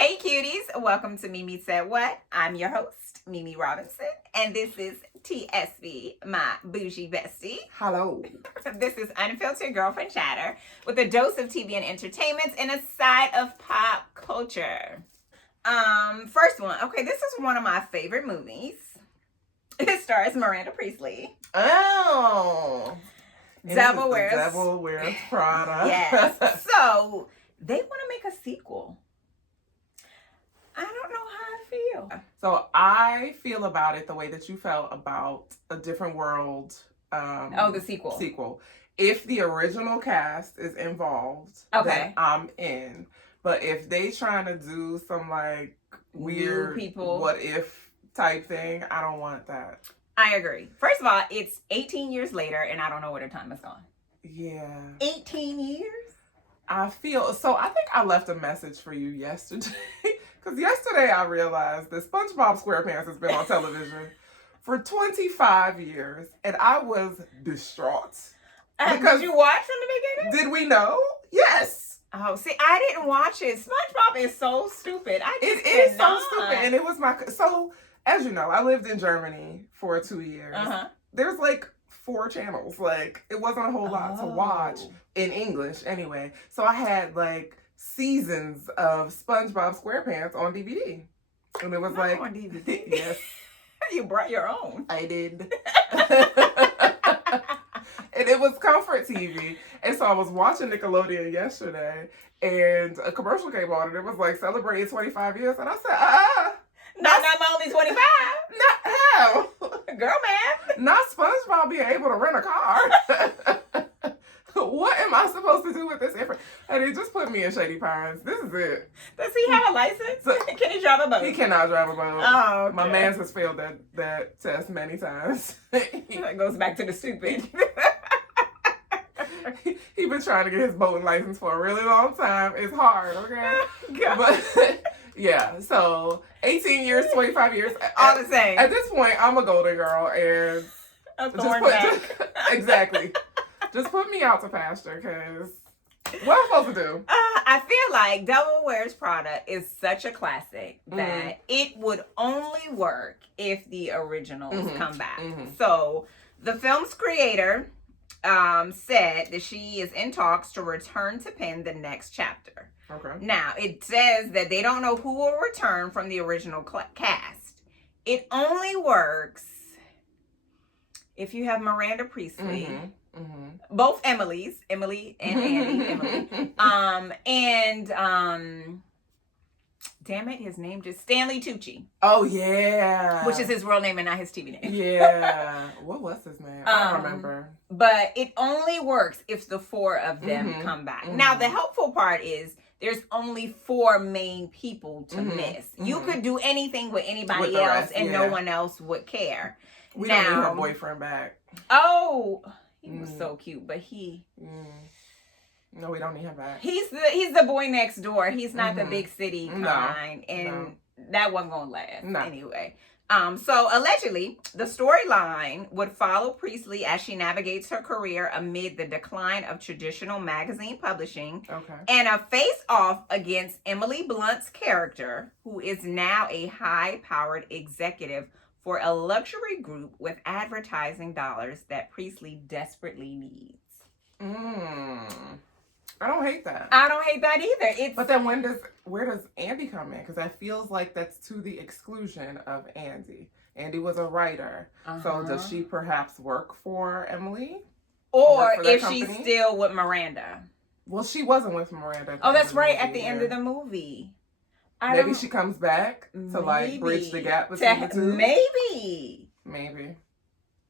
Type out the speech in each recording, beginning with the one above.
Hey cuties, welcome to Mimi Said What. I'm your host, Mimi Robinson, and this is TSB, my bougie bestie. Hello. This is unfiltered girlfriend chatter with a dose of TV and entertainment and a side of pop culture. First one. Okay, this is one of my favorite movies. It stars Miranda Priestly. Oh. Devil Wears Prada. Yes. So they want to make a sequel. I don't know how I feel. So I feel about it the way that you felt about A Different World. The sequel. If the original cast is involved, then I'm in. But if they trying to do some like weird people, what if type thing, I don't want that. I agree. First of all, it's 18 years later, and I don't know where the time has gone. Yeah. 18 years? I think I left a message for you yesterday. Because yesterday I realized that SpongeBob SquarePants has been on television for 25 years, and I was distraught. Did you watch from the beginning? Did we know? Yes. Oh, see, I didn't watch it. SpongeBob is so stupid. It is so stupid, and it was so, as you know, I lived in Germany for 2 years. There's like 4 channels. Like, it wasn't a whole lot to watch in English anyway. So I had like seasons of SpongeBob SquarePants on DVD. And it was like on DVD. Yes. You brought your own. I did. And it was comfort TV. And so I was watching Nickelodeon yesterday and a commercial came on and it was like celebrating 25 years. And I said, Not only 25. Not how? Girl, man. Not SpongeBob being able to rent a car. What am I supposed to do with this information? And he just put me in Shady Pines. This is it. Does he have a license? Can he drive a boat? He cannot drive a boat. Oh, okay. My man has failed that test many times. That goes back to the stupid. He been trying to get his boating license for a really long time. It's hard, okay? God. But yeah, so 18 years, 25 years. All the same. At this point, I'm a golden girl and exactly. Just put me out to pasture, because what am I supposed to do? I feel like Devil Wears Prada is such a classic that it would only work if the originals come back. So the film's creator said that she is in talks to return to pen the next chapter. Okay. Now, it says that they don't know who will return from the original cast. It only works if you have Miranda Priestly. Both Emily and Andy, damn it, his name just Stanley Tucci. Oh yeah, which is his real name and not his TV name. Yeah, what was his name? I don't remember. But it only works if the 4 of them come back. Now the helpful part is there's only 4 main people to miss. You could do anything with anybody else, and no one else would care. We don't need her boyfriend back. Oh. He was so cute, but no, we don't need him back. He's the boy next door. He's not the big city kind, and that wasn't gonna last anyway. So allegedly, the storyline would follow Priestly as she navigates her career amid the decline of traditional magazine publishing, and a face-off against Emily Blunt's character, who is now a high-powered executive for a luxury group with advertising dollars that Priestly desperately needs. I don't hate that. I don't hate that either. But then where does Andy come in? Because that feels like that's to the exclusion of Andy. Andy was a writer. So does she perhaps work for Emily? Or if she's still with Miranda? Well, she wasn't with Miranda. Oh, that's right, at the end of the movie. Maybe she comes back to like bridge the gap between the two. Maybe.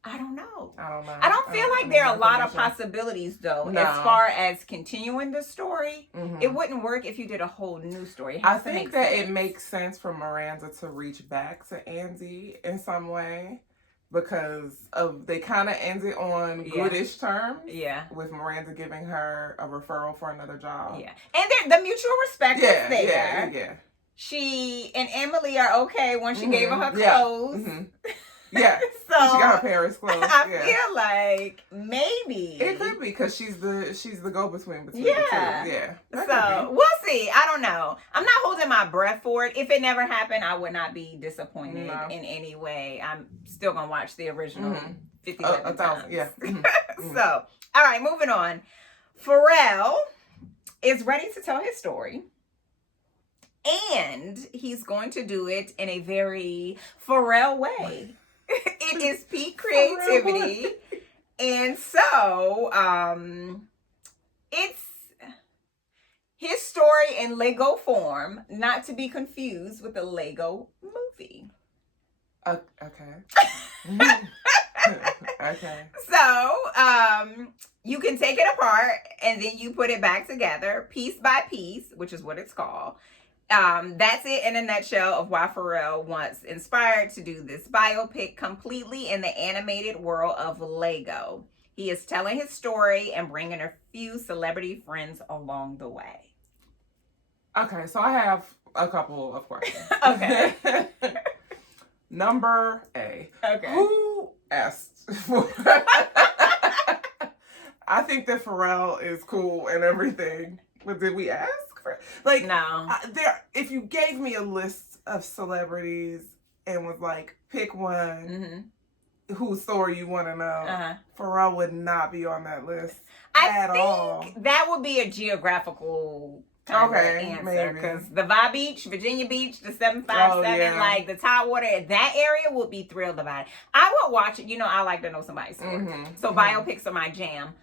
I don't know. I don't feel like there are a lot of possibilities though. No. As far as continuing the story, it wouldn't work if you did a whole new story. I think that it makes sense for Miranda to reach back to Andy in some way because they kind of ended on goodish terms. Yeah. With Miranda giving her a referral for another job. Yeah. And the mutual respect is there. Yeah. She and Emily are okay when she gave her clothes. Yeah. So she got her parents close. I feel like maybe it could be because she's the go-between between yeah. the two. Yeah. So we'll see. I don't know. I'm not holding my breath for it. If it never happened, I would not be disappointed in any way. I'm still gonna watch the original 57 times. Yeah. So, all right, moving on. Pharrell is ready to tell his story. And he's going to do it in a very Pharrell way. It is peak creativity. And so, it's his story in Lego form, not to be confused with the Lego movie. Okay. Okay. So, you can take it apart and then you put it back together piece by piece, which is what it's called. That's it in a nutshell of why Pharrell wants inspired to do this biopic completely in the animated world of Lego. He is telling his story and bringing a few celebrity friends along the way. Okay, so I have a couple of questions. Okay. Number A. Okay. Who asked for I think that Pharrell is cool and everything, but did we ask for like no? If you gave me a list of celebrities and was like, pick one whose story you want to know, Pharrell would not be on that list at all. That would be a geographical answer because the Virginia Beach, the 757, like the Tidewater, that area would be thrilled about it. I would watch it. You know, I like to know somebody's story, so biopics are my jam.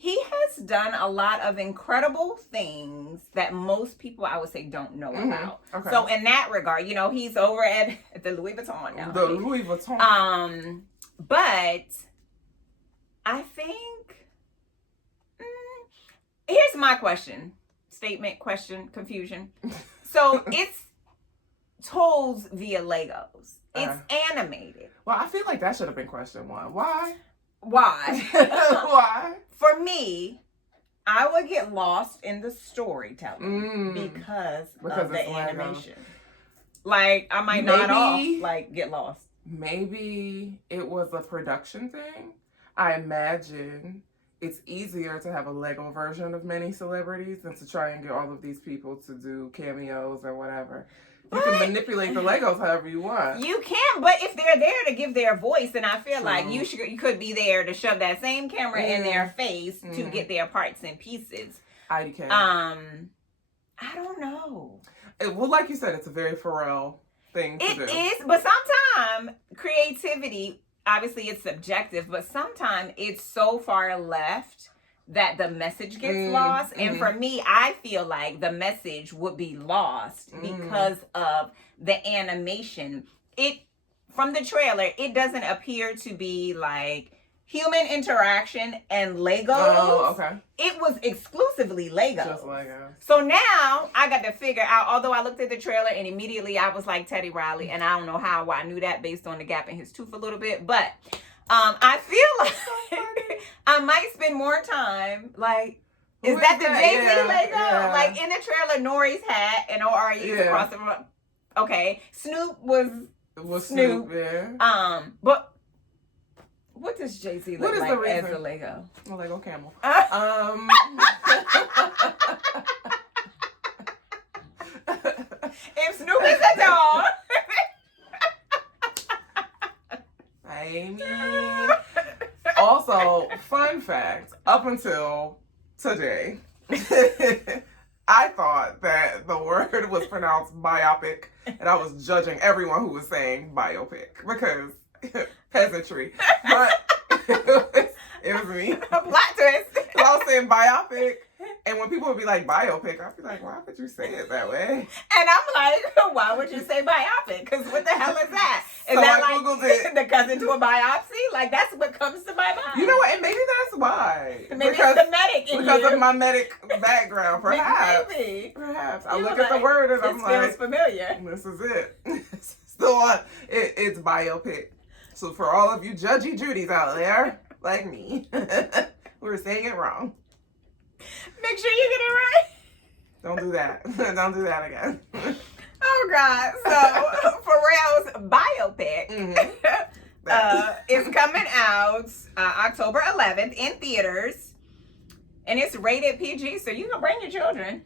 He has done a lot of incredible things that most people, I would say, don't know about. Okay. So in that regard, you know, he's over at the Louis Vuitton now. The Louis Vuitton. But I think here's my question. Statement, question, confusion. So it's told via Legos. It's animated. Well, I feel like that should have been question one. Why? Why? For me, I would get lost in the storytelling because of the animation. Like, I might nod off, like, get lost. Maybe it was a production thing. I imagine it's easier to have a Lego version of many celebrities than to try and get all of these people to do cameos or whatever. You can manipulate the Legos however you want. You can, but if they're there to give their voice, then I feel like you could be there to shove that same camera in their face to get their parts and pieces. I can. I don't know. Well, like you said, it's a very Pharrell thing to do. It is, but sometimes creativity, obviously it's subjective, but sometimes it's so far left that the message gets lost. And for me, I feel like the message would be lost because of the animation. From the trailer, it doesn't appear to be like human interaction and Legos. Oh, okay. It was exclusively Legos. Just Legos. So now I got to figure out, although I looked at the trailer and immediately I was like Teddy Riley, and I don't know how I knew that based on the gap in his tooth a little bit, but I feel like I might spend more time, like, is that the Jay-Z Lego? Yeah. Like, in the trailer, Nori's hat and O-R-E across the front. Okay. Snoop was Snoop. Yeah. But what does Jay-Z look like as a Lego? A Lego camel. If Snoop is a dog. I mean, also, fun fact, up until today, I thought that the word was pronounced biopic, and I was judging everyone who was saying biopic, because peasantry. But it was me. A plot twist. I was saying biopic, and when people would be like biopic, I'd be like, why would you say it that way? And I'm like, why would you say biopic? Because what the hell is that? Is so that I like Googled it. The cousin to a biopsy? Like, that's what comes to my mind. You know what? And maybe that's why. Maybe because it's the medic in because you. of my medic background, perhaps. Maybe. Perhaps. I look at the word and I'm like, feels familiar. This is it. So it's biopic. So for all of you judgy Judys out there, like me, we're saying it wrong. Make sure you get it right. Don't do that. Don't do that again. forgot. So Pharrell's biopic is coming out October 11th in theaters, and it's rated PG, so you can bring your children.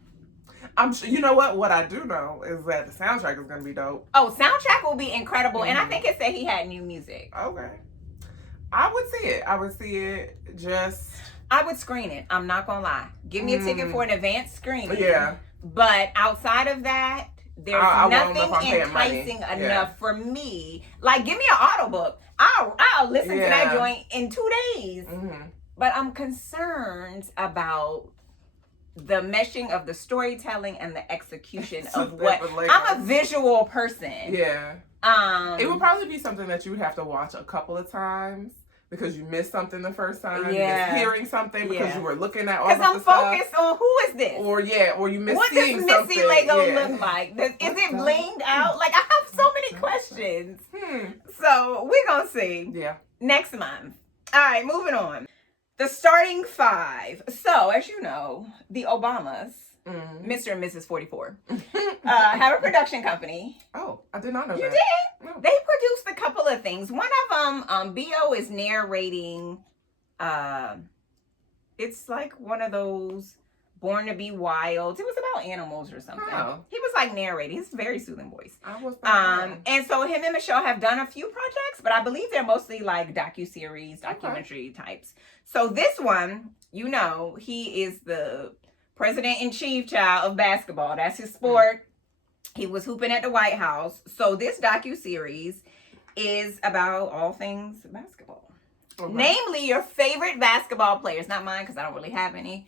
I'm sure. You know what? What I do know is that the soundtrack is going to be dope. Oh, soundtrack will be incredible, and I think it said he had new music. Okay, I would see it. I would see it. I would screen it. I'm not gonna lie. Give me a ticket for an advanced screening. Yeah. But outside of that, there's nothing enticing enough for me. Like, give me an audiobook. I'll listen to that joint in 2 days. Mm-hmm. But I'm concerned about the meshing of the storytelling and the execution of what. I'm a visual person. Yeah. It would probably be something that you would have to watch a couple of times. Because you missed something the first time, you missed hearing something because you were looking at all of the stuff. Because I'm focused on who is this? Or you missed what seeing something. What does Missy Lego look like? Is it blinged out? Like, I have so many questions. So, we're going to see. Yeah. Next month. All right, moving on. The starting five. So, as you know, the Obamas, Mr. and Mrs. 44, have a production company. Oh, I did not know you that. You did? No. They produced a couple of things. One of them, B.O. is narrating, it's like one of those Born to Be Wild. It was about animals or something. Oh. He was like narrating. His very soothing voice. And so him and Michelle have done a few projects, but I believe they're mostly like docuseries, documentary types. So this one, you know, he is the president-in-chief child of basketball. That's his sport. He was hooping at the White House. So this docuseries is about all things basketball. Okay. Namely, your favorite basketball players. Not mine, because I don't really have any.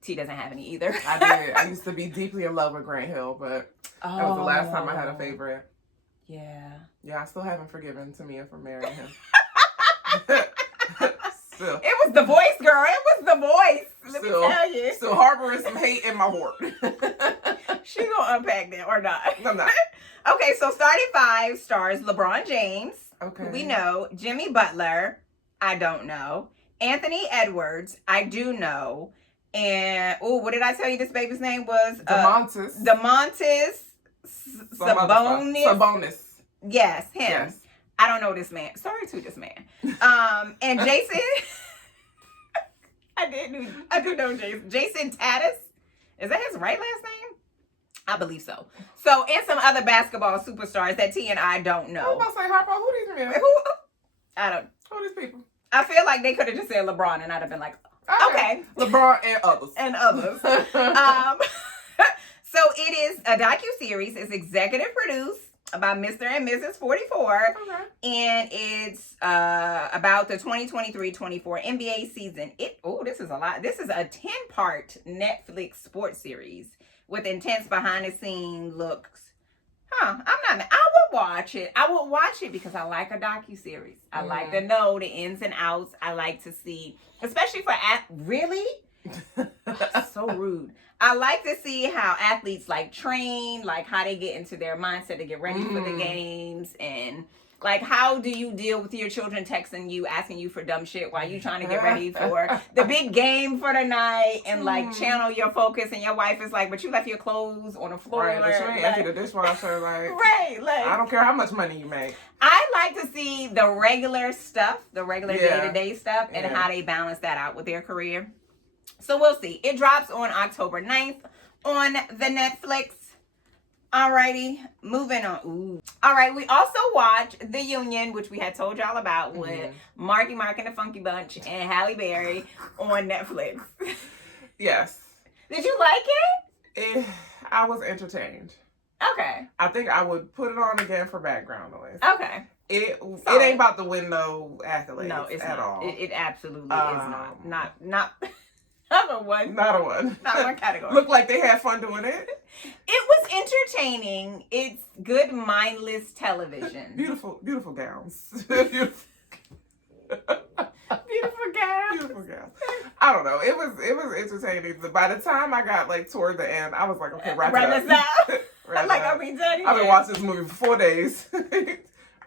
T doesn't have any either. I did. I used to be deeply in love with Grant Hill, but that was the last time I had a favorite. Yeah. Yeah, I still haven't forgiven Tamia for marrying him. Still. It was the voice, girl. It was the voice. Let me tell you. Still harboring some hate in my heart. She gonna unpack that or not? I'm not. Okay, so starting five stars LeBron James. Okay. We know. Jimmy Butler. I don't know. Anthony Edwards. I do know. And what did I tell you this baby's name was? Domantas. Sabonis. Yes, him. Yes. I don't know this man. Sorry to this man. And Jayson. I do know Jayson. Jayson Tatum. Is that his right last name? I believe so. So, and some other basketball superstars that T and I don't know. I was about to say, Harpo, who these men? I don't. Who are these people? I feel like they could have just said LeBron and I'd have been like, okay. LeBron and others. So it is a docuseries. It's executive produced by Mr. and Mrs. 44. Okay. And it's about the 2023-24 NBA season. This is a lot. This is a 10-part Netflix sports series with intense behind-the-scenes looks. I would watch it. I would watch it because I like a docuseries. I like to know the ins and outs. I like to see, especially for really? So rude. I like to see how athletes like train, like how they get into their mindset to get ready for the games, and like how do you deal with your children texting you, asking you for dumb shit while you trying to get ready for the big game for the night, and like channel your focus, and your wife is like, but you left your clothes on the floor. Right, but you ain't empty the dishwasher, like. Right, like. I don't care how much money you make. I like to see the regular stuff, the regular day-to-day stuff, and how they balance that out with their career. So we'll see. It drops on October 9th on the Netflix. Alrighty, moving on. Ooh. All right, we also watched The Union, which we had told y'all about with Marky Mark and the Funky Bunch and Halle Berry on Netflix. Yes. Did you like it? I was entertained. Okay. I think I would put it on again for background noise. Okay. It ain't about to win no accolades. No, it's at not. all. It absolutely is not. Not a one. Not a one. Not one category. Looked like they had fun doing it. It was entertaining. It's good mindless television. Beautiful gowns. Beautiful gowns. Beautiful gowns. I don't know. It was entertaining. By the time I got like toward the end, I was like, okay, wrap it up. I've been watching this movie for 4 days.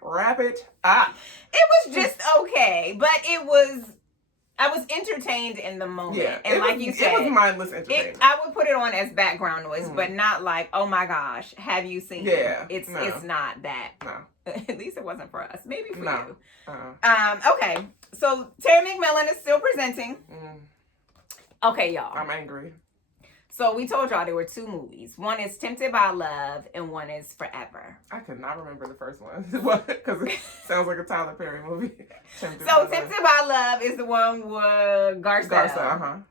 Wrap it up. It was just okay, but it was I was entertained in the moment. Yeah, and like you said, it was mindless entertainment. I would put it on as background noise, but not like, oh my gosh, have you seen it? It's not that. No. At least it wasn't for us. Maybe for you. Okay. So Terry McMillan is still presenting. Okay, y'all. I'm angry. So we told y'all there were 2 movies. One is Tempted by Love and one is Forever. I could not remember the first one because it sounds like a Tyler Perry movie. Tempted by Love is the one with Garcelle.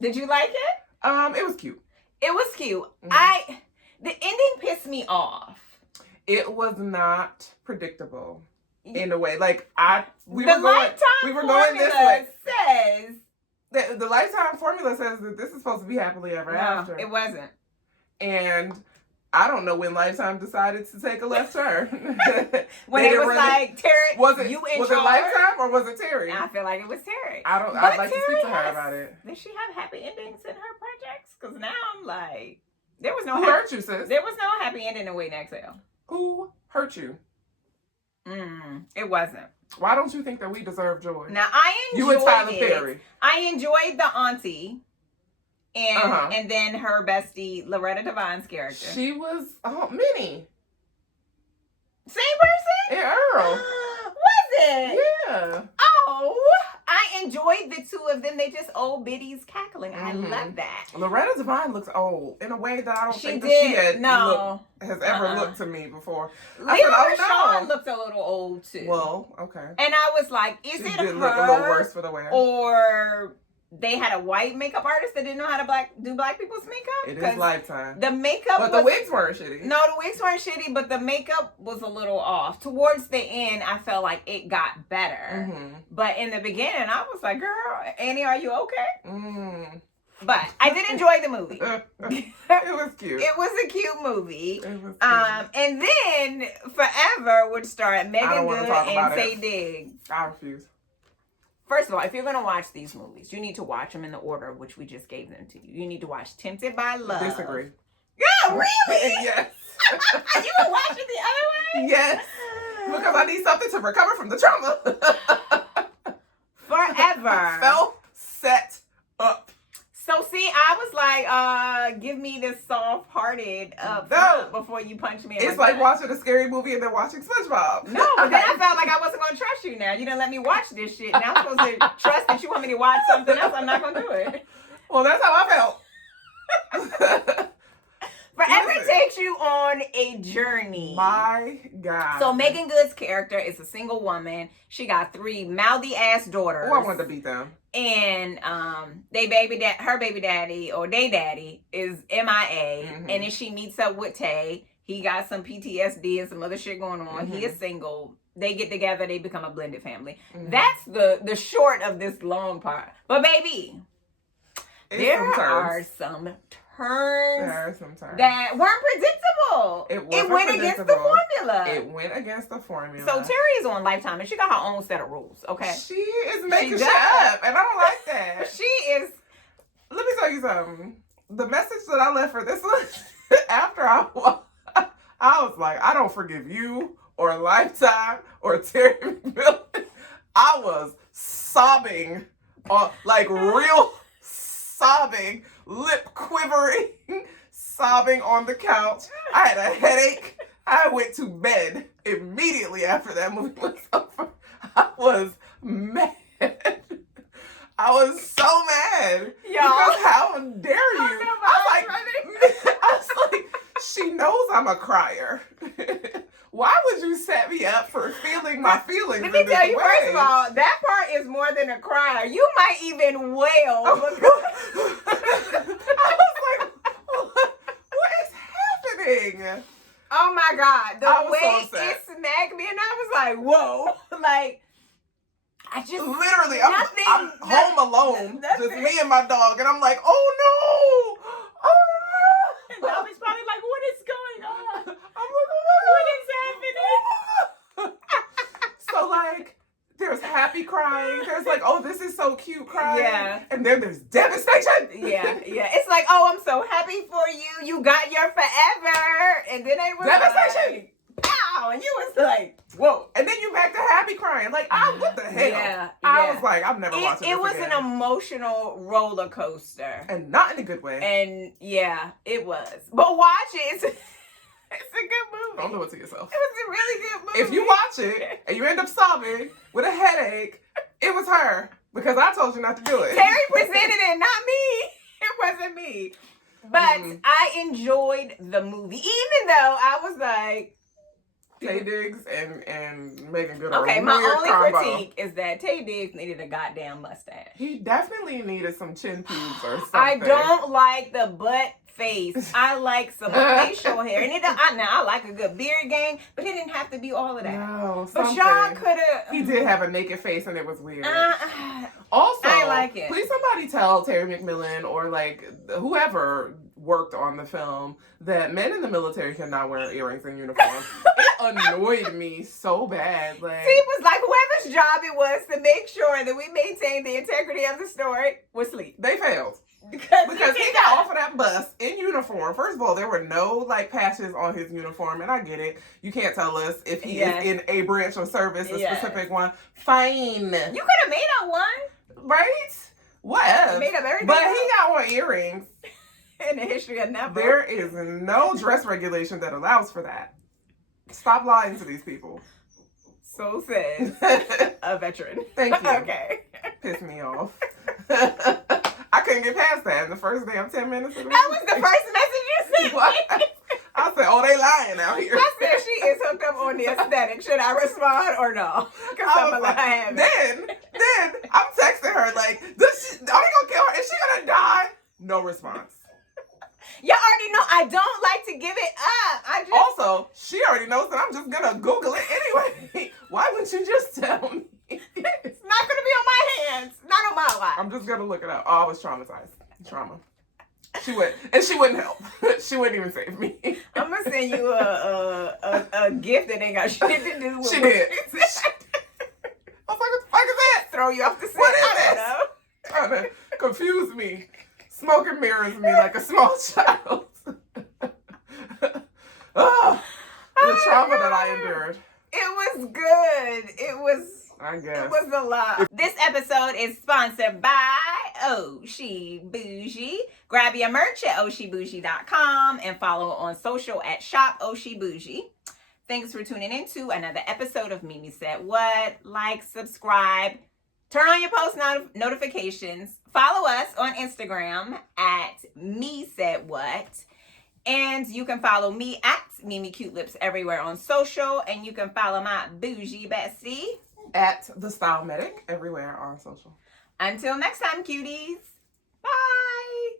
Did you like it? It was cute. It was cute. The ending pissed me off. It was not predictable in a way. Like we were going this way. Says the Lifetime formula says that this is supposed to be happily ever after. It wasn't. And I don't know when Lifetime decided to take a left turn. When it was like, Terry, was it Lifetime or was it Terry? I feel like it was Terry. I'd like to speak to her about it. Did she have happy endings in her projects? Because now I'm like, there was no. Who hurt you, sis? There was no happy ending in Wait and Exhale. Who hurt you? It wasn't. Why don't you think that we deserve joy? Now I enjoyed you and Tyler Perry. I enjoyed the auntie, and then her bestie Loretta Devine's character. She was Minnie. Same person? Yeah, Earl. Was it? Yeah. Oh, I enjoyed the 2 of them. They just old biddies cackling. I love that. Loretta Devine looks old in a way that I don't think did. That she has ever looked to me before. Leora Shawn looked a little old too. Well, okay. And I was like, is it her look a little worse for the wear? Or they had a white makeup artist that didn't know how to do black people's makeup? It is Lifetime. The makeup But the wigs weren't shitty. No, the wigs weren't shitty, but the makeup was a little off. Towards the end, I felt like it got better. But in the beginning, I was like, girl, Annie, are you okay? But I did enjoy the movie. It was cute. It was a cute movie. It was cute. And then Forever would star Megan Good and Taye Diggs. I refuse. First of all, if you're going to watch these movies, you need to watch them in the order which we just gave them to you. You need to watch Tempted by Love. Disagree. Yeah, really? Yes. You can watch it the other way? Yes. Because I need something to recover from the trauma. Forever. Felt set up. So see, I was like, give me this soft-hearted before you punch me in It's like watching a scary movie and then watching SpongeBob. No, but then I felt like I wasn't going to trust you now. You didn't let me watch this shit. Now I'm supposed to trust that you want me to watch something else. I'm not going to do it. Well, that's how I felt. Forever takes you on a journey. My God. So Megan Good's character is a single woman. She got 3 mouthy ass daughters. Oh, I wanted to beat them. And her baby daddy or they daddy is MIA. And then she meets up with Tay. He got some PTSD and some other shit going on. He is single. They get together. They become a blended family. That's the short of this long part. But baby, there are some turns that weren't predictable. It went against the formula. It went against the formula. So Terry is on Lifetime and she got her own set of rules, okay? She is making shit up and I don't like that. She is. Let me tell you something. The message that I left for this one, after I was like, I don't forgive you or Lifetime or Terry McMillan. I was sobbing, like real sobbing, lip quivering, sobbing on the couch. I had a headache. I went to bed immediately after that movie was over. I was mad. I was so mad. Because how dare you? I was like, she knows I'm a crier. Why would you set me up for feeling my feelings? Let me tell you, first of all, that part is more than a crier. You might even wail. I was like, what is happening? Oh my God. The way it smacked me, and I was like, whoa. Like, I just literally, I'm home alone, just me and my dog, and I'm like, oh no, oh no. And Bobby's probably like, what is going on? I'm like, oh what is happening? So like, there's happy crying. There's like, oh, this is so cute crying. Yeah. And then there's devastation. Yeah. It's like, oh, I'm so happy for you. You got your forever. And then they were devastation. like, pow. wow. And you was like, whoa. And then you back to happy crying. Like, what the hell? Yeah. I was like, I'm never watching this It was again. an emotional roller coaster. And not in a good way. And yeah, it was. But watch it. It's a good movie. Don't do it to yourself. It was a really good movie. If you watch it and you end up sobbing with a headache, it was her. Because I told you not to do it. Terry presented it, not me. It wasn't me. But I enjoyed the movie, even though I was like, Taye Diggs and Megan Good. Okay, my only critique is that Taye Diggs needed a goddamn mustache. He definitely needed some chin pubes or something. I don't like the butt face. I like some facial hair. And I like a good beard game, but it didn't have to be all of that. No, but y'all could have. He did have a naked face and it was weird. Also, I like it. Please somebody tell Terry McMillan or like whoever worked on the film that men in the military cannot wear earrings in uniform. It annoyed me so bad. Like, it was like whoever's job it was to make sure that we maintained the integrity of the story was asleep. They failed. Because he got off of that bus in uniform. First of all, there were no like patches on his uniform, and I get it. You can't tell us if he is in a branch of service, a specific one. Fine. You could have made up one. Right? Whatever. Made up everything. But he got on earrings. In the history of never. There is no dress regulation that allows for that. Stop lying to these people. So says a veteran. Thank you. Okay. Pissed me off. I couldn't get past that in the first damn 10 minutes of the That was the first message you sent. What? I said, oh, they lying out here. I said she is hooked up on the aesthetic. Should I respond or no? Because I'm like, then I'm texting her like, are they gonna kill her? Is she gonna die? No response. Y'all already know I don't like to give it up. Also, she already knows that I'm just gonna Google it anyway. Why wouldn't you just tell me? It's not gonna be on my hands. Not on my watch. I'm just gonna look it up. Oh, I was traumatized. Trauma. She wouldn't help. She wouldn't even save me. I'm gonna send you a gift that ain't got shit to do with She did. I was like, what the fuck is that? Throw you off the set. What is I this? don't know. Trying to confuse me. Smoke and mirrors me like a small child. The trauma that I endured. It was good. I guess. It was a lot. This episode is sponsored by Oshi Bougie. Grab your merch at oshibougie.com and follow on social at Shop Oshi Bougie. Thanks for tuning in to another episode of Mimi Said What. Like, subscribe, turn on your post notifications. Follow us on Instagram at Me Said What. And you can follow me at Mimi Cute Lips everywhere on social. And you can follow my bougie bestie at The Style Medic everywhere on social. Until next time, cuties. Bye.